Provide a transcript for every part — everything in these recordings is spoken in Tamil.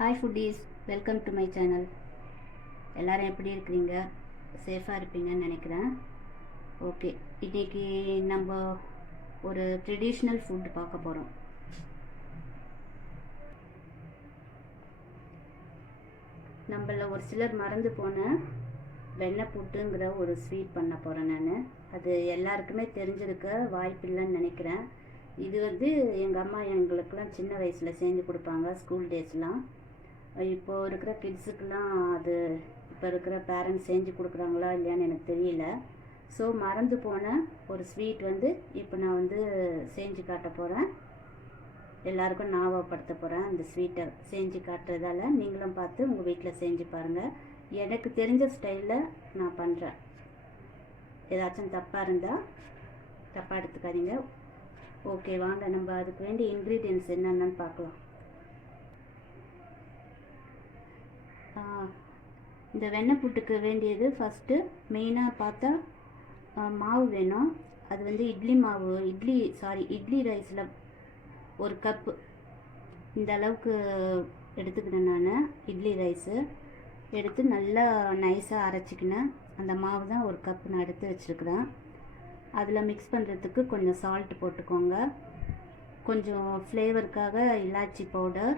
Hi foodies, welcome to my channel. எல்லோரும் எப்படி இருக்கிறீங்க? சேஃபாக இருப்பீங்கன்னு நினைக்கிறேன். ஓகே, இன்றைக்கி நம்ம ஒரு ட்ரெடிஷ்னல் ஃபுட் பார்க்க போகிறோம். நம்மள ஒரு சிலர் மறந்து போன வெண்ணெய் புட்டுங்கிற ஒரு ஸ்வீட் பண்ண போகிறேன் நான். அது எல்லாருக்குமே தெரிஞ்சிருக்க வாய்ப்பில்லைன்னு நினைக்கிறேன். இது எங்கள் அம்மா எங்களுக்கெல்லாம் சின்ன வயசில் செஞ்சு கொடுப்பாங்க, ஸ்கூல் டேஸ்லாம். இப்போது இருக்கிற கிட்ஸுக்கெலாம் அது இப்போ இருக்கிற பேரண்ட்ஸ் செஞ்சு கொடுக்குறாங்களா இல்லையான்னு எனக்கு தெரியல. ஸோ மறந்து போன ஒரு ஸ்வீட் இப்போ நான் செஞ்சு காட்ட போகிறேன். எல்லாருக்கும் ஞாபகப்படுத்த போகிறேன். அந்த ஸ்வீட்டை செஞ்சு காட்டுறதால நீங்களும் பார்த்து உங்கள் வீட்டில் செஞ்சு பாருங்கள். எனக்கு தெரிஞ்ச ஸ்டைலில் நான் பண்ணுறேன். ஏதாச்சும் தப்பாக இருந்தால் தப்பாக எடுத்துக்காதீங்க. ஓகே, வாங்க நம்ம அதுக்கு வேண்டிய இன்க்ரீடியன்ட்ஸ் என்னென்னு பார்க்கலாம். இந்த வெண்ணெய் புட்டுக்கு வேண்டியது ஃபஸ்ட்டு மெயினாக பார்த்தா மாவு வேணும். அது இட்லி மாவு, இட்லி ரைஸில் ஒரு கப்பு இந்த அளவுக்கு எடுத்துக்கினேன் நான். இட்லி ரைஸு எடுத்து நல்லா நைஸாக அரைச்சிக்கினேன். அந்த மாவு தான் ஒரு கப்பு நான் எடுத்து வச்சுருக்கிறேன். அதில் மிக்ஸ் பண்ணுறதுக்கு கொஞ்சம் சால்ட் போட்டுக்கோங்க. கொஞ்சம் ஃப்ளேவருக்காக இலாச்சி பவுடர்,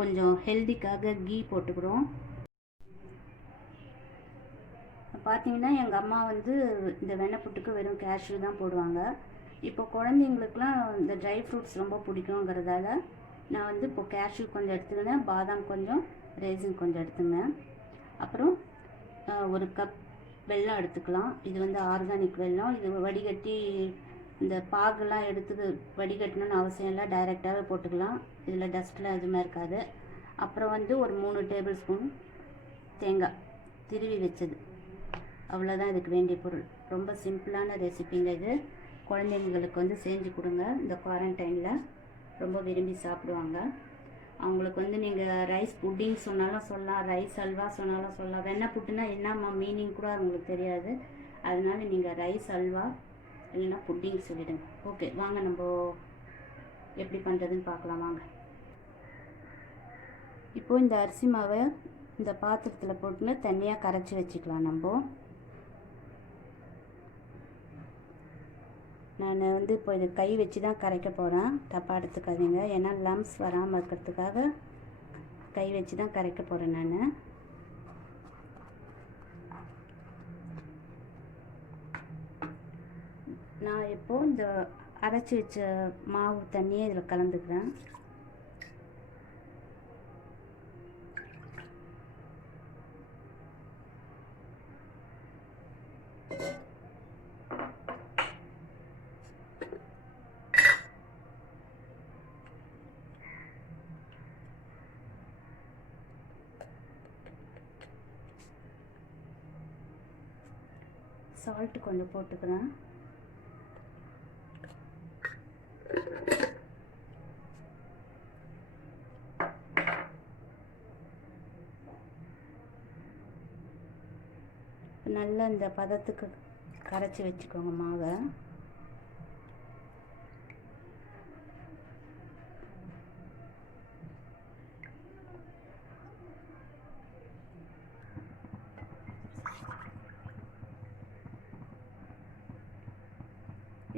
கொஞ்சம் ஹெல்திக்காக கீ போட்டுக்கிறோம். பார்த்தீங்கன்னா எங்கள் அம்மா இந்த வெண்ணெய் புட்டுக்கு வெறும் கேஷ்யூ தான் போடுவாங்க. இப்போ குழந்தைங்களுக்குலாம் இந்த ட்ரை ஃப்ரூட்ஸ் ரொம்ப பிடிக்குங்கிறதால நான் இப்போ கேஷ்யூ கொஞ்சம் எடுத்துக்கினேன், பாதாம் கொஞ்சம், ரேசின் கொஞ்சம் எடுத்துங்க. அப்புறம் ஒரு கப் வெல்லம் எடுத்துக்கலாம். இது ஆர்கானிக் வெல்லம். இது வடிகட்டி இந்த பாகெல்லாம் எடுத்து வடிகட்டணும்னு அவசியம் இல்லை, டைரெக்டாகவே போட்டுக்கலாம். இதில் டஸ்ட்லாம் எதுவுமே இருக்காது. அப்புறம் ஒரு 3 டேபிள் ஸ்பூன் தேங்காய் திருவி வச்சது. அவ்வளோதான் இதுக்கு வேண்டிய பொருள். ரொம்ப சிம்பிளான ரெசிபிங்க இது. குழந்தைங்களுக்கு செஞ்சு கொடுங்க. இந்த குவாரண்டைனில் ரொம்ப விரும்பி சாப்பிடுவாங்க. அவங்களுக்கு நீங்கள் ரைஸ் புட்டிங் சொன்னாலும் சொல்லலாம், ரைஸ் அல்வா சொன்னாலும் சொல்லலாம். வெண்ணெய் புட்டுனா என்னம்மா மீனிங் கூட அவங்களுக்கு தெரியாது. அதனால நீங்கள் ரைஸ் அல்வா இல்லைன்னா புட்டிங் சொல்லிடுங்க. ஓகே, வாங்க நம்ம எப்படி பண்ணுறதுன்னு பார்க்கலாம். வாங்க. இப்போது இந்த அரிசி மாவை இந்த பாத்திரத்தில் போட்டுன்னு தனியாக கரைச்சி வச்சுக்கலாம். நான் இப்போ இது கை வச்சு தான் கரைக்க போகிறேன், தப்பாக எடுத்துக்காதீங்க. ஏன்னா லம்ஸ் வராமல் இருக்கிறதுக்காக கை வச்சு தான் கரைக்க போகிறேன் நான். நான் இப்போது இந்த அரைச்சி வச்ச மாவு தண்ணியை இதில் கலந்துக்கிறேன். சால்ட்டு கொஞ்சம் போட்டுக்கிறேன். நல்லா இந்த பதத்துக்கு கரைச்சி வச்சுக்கோங்க மாவை.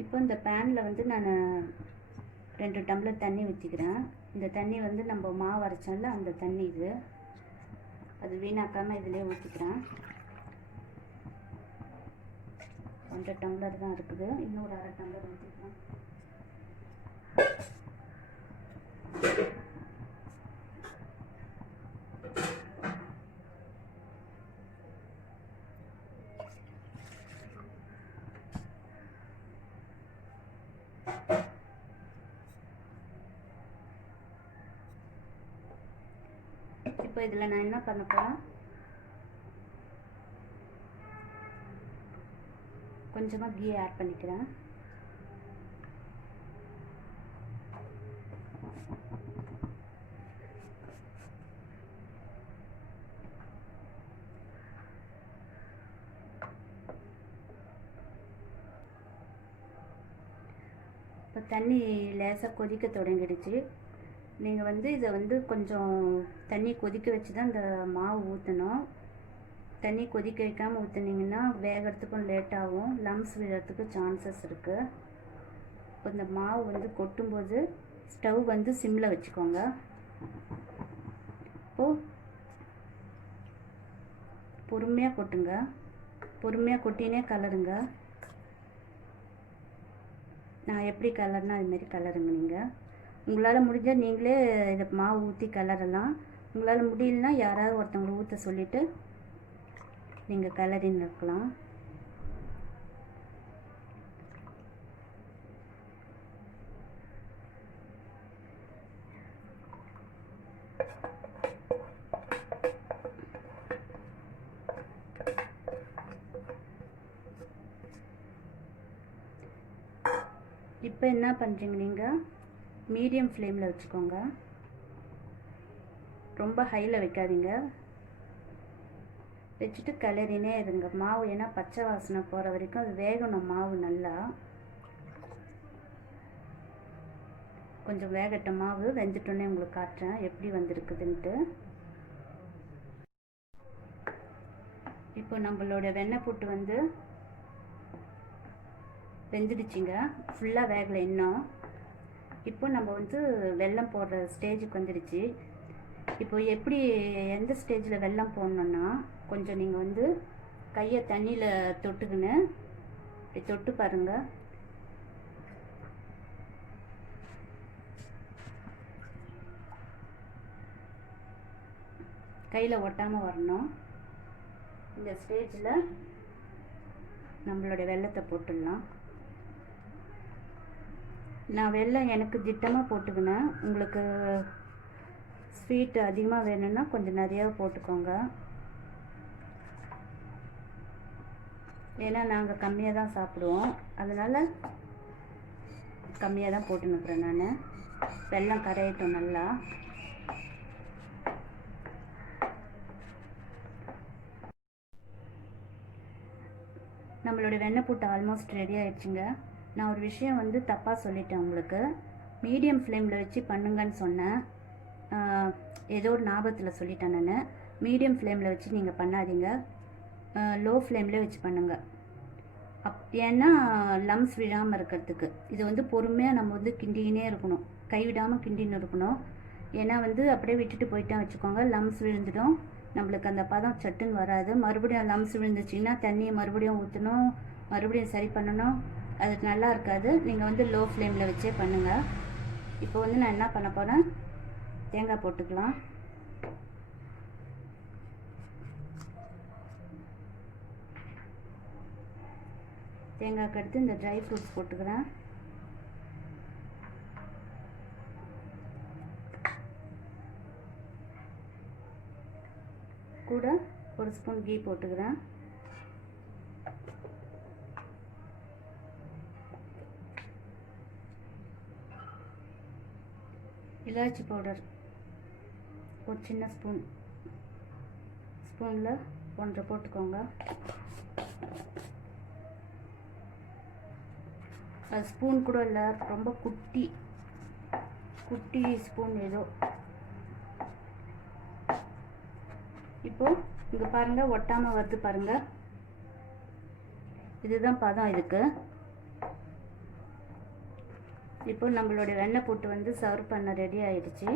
இப்போ இந்த பேனில் நான் 2 டம்ளர் தண்ணி ஊற்றிக்கிறேன். இந்த தண்ணி நம்ம மாவு அரைச்சோம்ல அந்த தண்ணி இது. அது வீணாக்காமல் இதிலே ஊற்றிக்கிறேன். 1 டம்ளர் தான் இருக்குது, இன்னொரு 1/2 டம்ளர் ஊற்றிக்கிறேன். இப்போ இதில் நான் என்ன பண்ண போகிறேன், கொஞ்சமாக கீ ஆட் பண்ணிக்கிறேன். இப்போ தண்ணி லேசாக கொதிக்க தொடங்கிடுச்சு. நீங்கள் வந்து இதை வந்து கொஞ்சம் தண்ணி கொதிக்க வச்சு தான் இந்த மாவு ஊற்றணும். தண்ணி கொதிக்க வைக்காமல் ஊற்றுனீங்கன்னா வேகிறதுக்கும் லேட் ஆகும், லம்ஸ் விழுறதுக்கு சான்சஸ் இருக்குது. இப்போ இந்த மாவு வந்து கொட்டும்போது ஸ்டவ் வந்து சிம்மில் வச்சுக்கோங்க. இப்போது பொறுமையாக கொட்டுங்க, பொறுமையாக கொட்டினே கலருங்க. நான் எப்படி கலர்னா அதுமாரி கலருங்க. நீங்கள் உங்களால் முடிஞ்சால் நீங்களே இதை மாவு ஊற்றி கலரலாம். உங்களால் முடியலன்னா யாராவது ஒருத்தவங்களை ஊற்ற சொல்லிவிட்டு நீங்கள் கலரின்னு இருக்கலாம். இப்போ என்ன பண்ணுறீங்க, நீங்கள் மீடியம் ஃப்ளேமில் வச்சுக்கோங்க, ரொம்ப ஹையில் வைக்காதீங்க. வச்சுட்டு கிளறினே இருங்க மாவு. ஏன்னா பச்சை வாசனை போகிற வரைக்கும் அது வேகணும் மாவு நல்லா. கொஞ்சம் வேகட்ட மாவு வெந்துட்டோன்னே உங்களுக்கு காட்டுறேன் எப்படி வந்திருக்குதுன்ட்டு. இப்போ நம்மளோட வெண்ணெய் புட்டு வந்து வெந்துடுச்சிங்க, ஃபுல்லாக வேகலை இன்னும். இப்போ நம்ம வந்து வெல்லம் போடுற ஸ்டேஜுக்கு வந்துடுச்சு. இப்போ எப்படி எந்த ஸ்டேஜில் வெல்லம் போடணுன்னா, கொஞ்சம் நீங்கள் வந்து கையை தண்ணியில் தொட்டுக்கின்னு இப்படி தொட்டு பாருங்கள். கையில் ஒட்டாமல் வரணும். இந்த ஸ்டேஜில் நம்மளோட வெல்லத்தை போட்டுடலாம். நான் வெல்லம் எனக்கு திட்டமாக போட்டுக்கினேன். உங்களுக்கு ஸ்வீட் அதிகமாக வேணும்னா கொஞ்சம் நிறையா போட்டுக்கோங்க. ஏன்னா நாங்கள் கம்மியாக தான் சாப்பிடுவோம், அதனால் கம்மியாக தான் போட்டுன்னுக்குறேன் நான். வெல்லம் கரையட்டும் நல்லா. நம்மளோட வெண்ணெய் புட்டு ஆல்மோஸ்ட் ரெடி ஆயிடுச்சுங்க. நான் ஒரு விஷயம் வந்து தப்பாக சொல்லிட்டேன் உங்களுக்கு. மீடியம் ஃப்ளேமில் வச்சு பண்ணுங்கன்னு சொன்னேன், ஏதோ ஒரு ஞாபகத்தில் சொல்லிட்டேன் நான். மீடியம் ஃப்ளேமில் வச்சு நீங்கள் பண்ணாதீங்க, லோ ஃப்ளேமில் வச்சு பண்ணுங்கள். ஏன்னா லம்ஸ் விழாமல் இருக்கிறதுக்கு. இது வந்து பொறுமையாக நம்ம வந்து கிண்டிக்கினே இருக்கணும், கைவிடாமல் கிண்டின்னு இருக்கணும். ஏன்னா வந்து அப்படியே விட்டுட்டு போயிட்டேன் வச்சுக்கோங்க, லம்ஸ் விழுந்துடும், நம்மளுக்கு அந்த பதம் சட்டுன்னு வராது. மறுபடியும் லம்ஸ் விழுந்துச்சின்னா தண்ணியை மறுபடியும் ஊற்றணும், மறுபடியும் சரி பண்ணணும், அது நல்லா இருக்காது. நீங்கள் வந்து லோ ஃப்ளேமில் வச்சே பண்ணுங்கள். இப்போ வந்து நான் என்ன பண்ண போகிறேன், தேங்காய் போட்டுக்கலாம். தேங்காய்க்கு அடுத்து இந்த ட்ரை ஃப்ரூட்ஸ் போட்டுக்கிறேன். கூட ஒரு ஸ்பூன் கீ போட்டுக்கிறேன். இலாச்சி பவுடர் ஒரு சின்ன ஸ்பூனில் 1.5 போட்டுக்கோங்க. அது ஸ்பூன் கூட இல்லை, ரொம்ப குட்டி ஸ்பூன் ஏதோ. இப்போது இங்கே பாருங்கள் ஒட்டாமல் வருது பாருங்கள், இதுதான் பதம் இதுக்கு. இப்போ நம்மளுடைய வெண்ணெய் புட்டு வந்து சர்வ் பண்ண ரெடி ஆயிடுச்சு.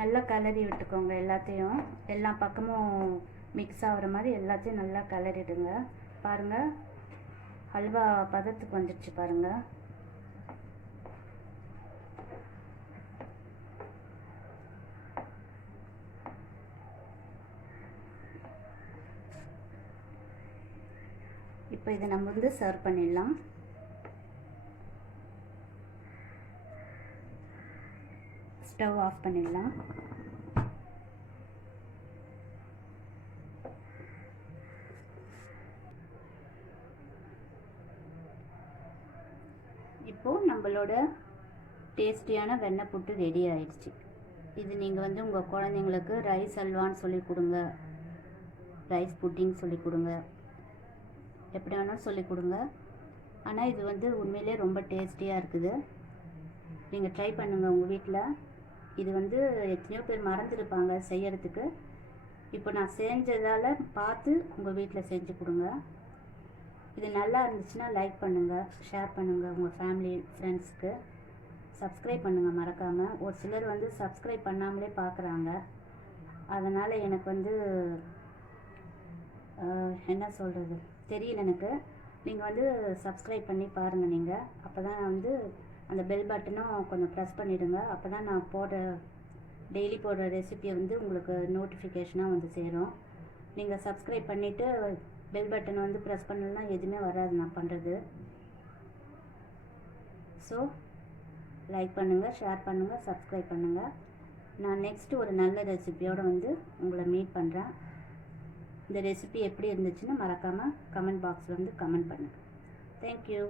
நல்லா கலரி விட்டுக்கோங்க எல்லாத்தையும், எல்லா பக்கமும் மிக்ஸ் ஆகிற மாதிரி எல்லாத்தையும் நல்லா கலரிடுங்க. பாருங்கள் ஹல்வா பதத்துக்கு வந்துடுச்சு பாருங்கள். இப்போ இதை நம்ம வந்து சர்வ் பண்ணிடலாம். ஸ்டவ் ஆஃப் பண்ணிடலாம். இப்போது நம்மளோட டேஸ்டியான வெண்ணெய் புட்டு ரெடி ஆயிடுச்சு. இது நீங்கள் வந்து உங்கள் குழந்தைங்களுக்கு ரைஸ் அல்வான்னு சொல்லி கொடுங்க, ரைஸ் புட்டிங் சொல்லி கொடுங்க, எப்படி வேணாலும் சொல்லி கொடுங்க. ஆனால் இது வந்து உண்மையிலே ரொம்ப டேஸ்டியாக இருக்குது. நீங்கள் ட்ரை பண்ணுங்கள் உங்கள் வீட்டில். இது வந்து எத்தனையோ பேர் மறந்துருப்பாங்க செய்யறதுக்கு. இப்போ நான் செஞ்சதால் பார்த்து உங்கள் வீட்டில் செஞ்சு கொடுங்க. இது நல்லா இருந்துச்சுன்னா லைக் பண்ணுங்கள், ஷேர் பண்ணுங்கள் உங்கள் ஃபேமிலி ஃப்ரெண்ட்ஸ்க்கு. சப்ஸ்கிரைப் பண்ணுங்கள் மறக்காமல். ஒரு சிலர் வந்து சப்ஸ்கிரைப் பண்ணாமலே பார்க்குறாங்க. அதனால் எனக்கு வந்து என்ன சொல்கிறது தெரியல எனக்கு. நீங்கள் வந்து சப்ஸ்கிரைப் பண்ணி பாருங்கள். நீங்கள் அப்போ தான் வந்து அந்த பெல் பட்டனும் கொஞ்சம் ப்ரெஸ் பண்ணிவிடுங்க. அப்போ தான் நான் டெய்லி போடுற ரெசிபியை வந்து உங்களுக்கு நோட்டிஃபிகேஷனாக வந்து சேரும். நீங்கள் சப்ஸ்கிரைப் பண்ணிவிட்டு பெல் பட்டனை வந்து ப்ரெஸ் பண்ணலன்னா எதுவுமே வராது நான் பண்ணுறது. ஸோ லைக் பண்ணுங்கள், ஷேர் பண்ணுங்கள், சப்ஸ்கிரைப் பண்ணுங்கள். நான் நெக்ஸ்ட்டு ஒரு நல்ல ரெசிபியோடு வந்து உங்களை மீட் பண்ணுறேன். இந்த ரெசிபி எப்படி இருந்துச்சுன்னு மறக்காமல் கமெண்ட் பாக்ஸில் வந்து கமெண்ட் பண்ணுங்கள். தேங்க்யூ.